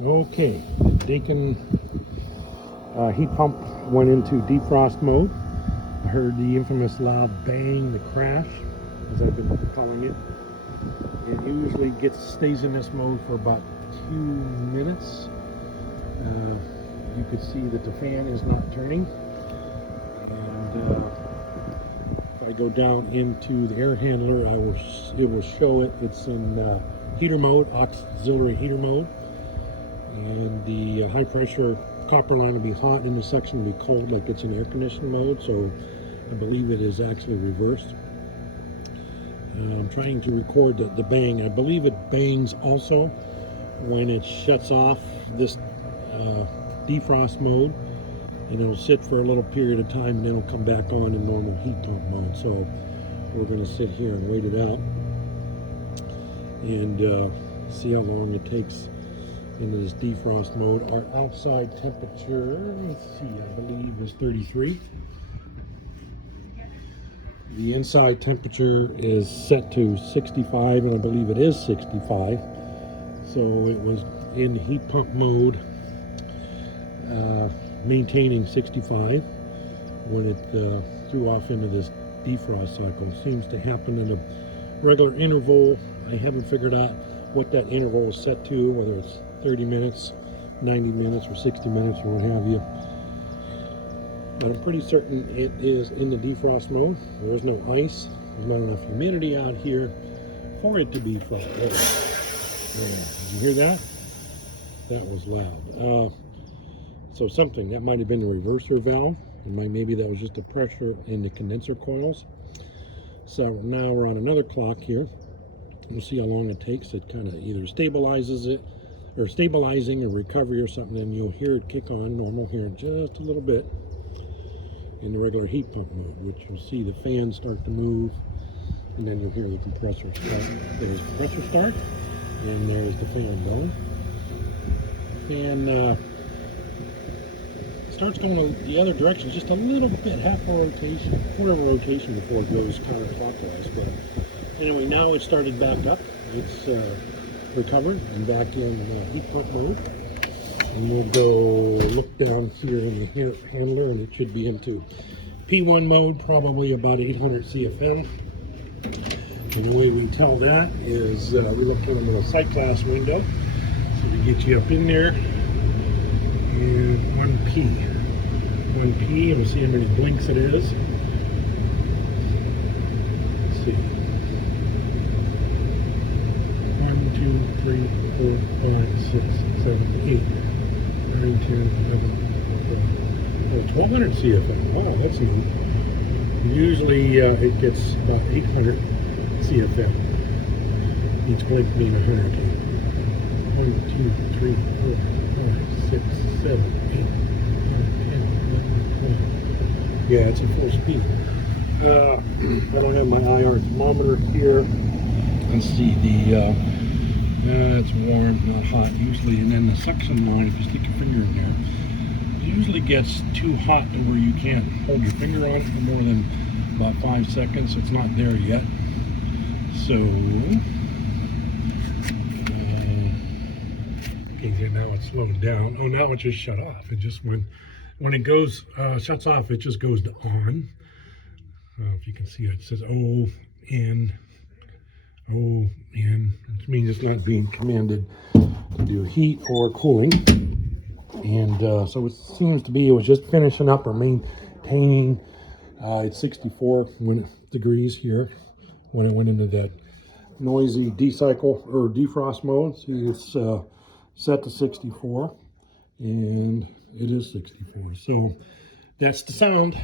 Okay, the Daikin heat pump went into defrost mode. I heard the infamous loud bang, the crash, as I've been calling it. It usually stays in this mode for about 2 minutes. You can see that the fan is not turning. And if I go down into the air handler, it will show it. It's in heater mode, auxiliary heater mode. And the high pressure copper line will be hot, and the section will be cold, like it's in air conditioning mode. So I believe it is actually reversed. I'm trying to record the bang. I believe it bangs also when it shuts off this defrost mode, and it'll sit for a little period of time, and then it'll come back on in normal heat pump mode. So we're going to sit here and wait it out and see how long it takes into this defrost mode. Our outside temperature, let's see, I believe is 33. The inside temperature is set to 65, and I believe it is 65. So it was in heat pump mode, maintaining 65 when it threw off into this defrost cycle. It seems to happen in a regular interval. I haven't figured out what that interval is set to, whether it's 30 minutes, 90 minutes, or 60 minutes, or what have you. But I'm pretty certain it is in the defrost mode. There is no ice. There's not enough humidity out here for it to be frost. Did you hear that? That was loud. So something, that might have been the reverser valve. Maybe that was just the pressure in the condenser coils. So now we're on another clock here. We'll see how long it takes. It kind of either stabilizes it, or stabilizing or recovery or something, and you'll hear it kick on normal here in just a little bit in the regular heat pump mode, which you'll see the fan start to move, and then you'll hear the compressor start. There's the compressor start, and there's the fan going. Fan starts going the other direction, just a little bit, half a rotation, quarter of a rotation before it goes counterclockwise. But anyway, now it started back up. It's recovered and back in heat pump mode. And we'll go look down here in the handler, and it should be into P1 mode, probably about 800 CFM. And the way we tell that is we look in a little sight glass window. So we get you up in there, and 1P. 1P, and we'll see how many blinks it is. Let's see. 1, 2, 3, 4, 5, 6, 7, 8. 9, 10, 11, 1200 CFM. Wow, that's neat. Usually it gets about 800 CFM. Each blink being 100. 1, 2, 3, 4, 5, 6, 7, 8, 9, 10, 11, 12. Yeah, it's at full speed. I don't have my IR thermometer here. Let's see, it's warm, not hot usually, and then the suction line, if you stick your finger in there, it usually gets too hot to where you can't hold your finger on it for more than about 5 seconds. It's not there yet. So, okay, now it's slowed down. Oh, now it just shut off. It just when it goes shuts off, it just goes to on. If you can see it says ON. Which means it's not being commanded to do heat or cooling. And so it seems to be, it was just finishing up or maintaining. It's 64 degrees here when it went into that noisy decycle or defrost mode. See, it's set to 64, and it is 64. So that's the sound.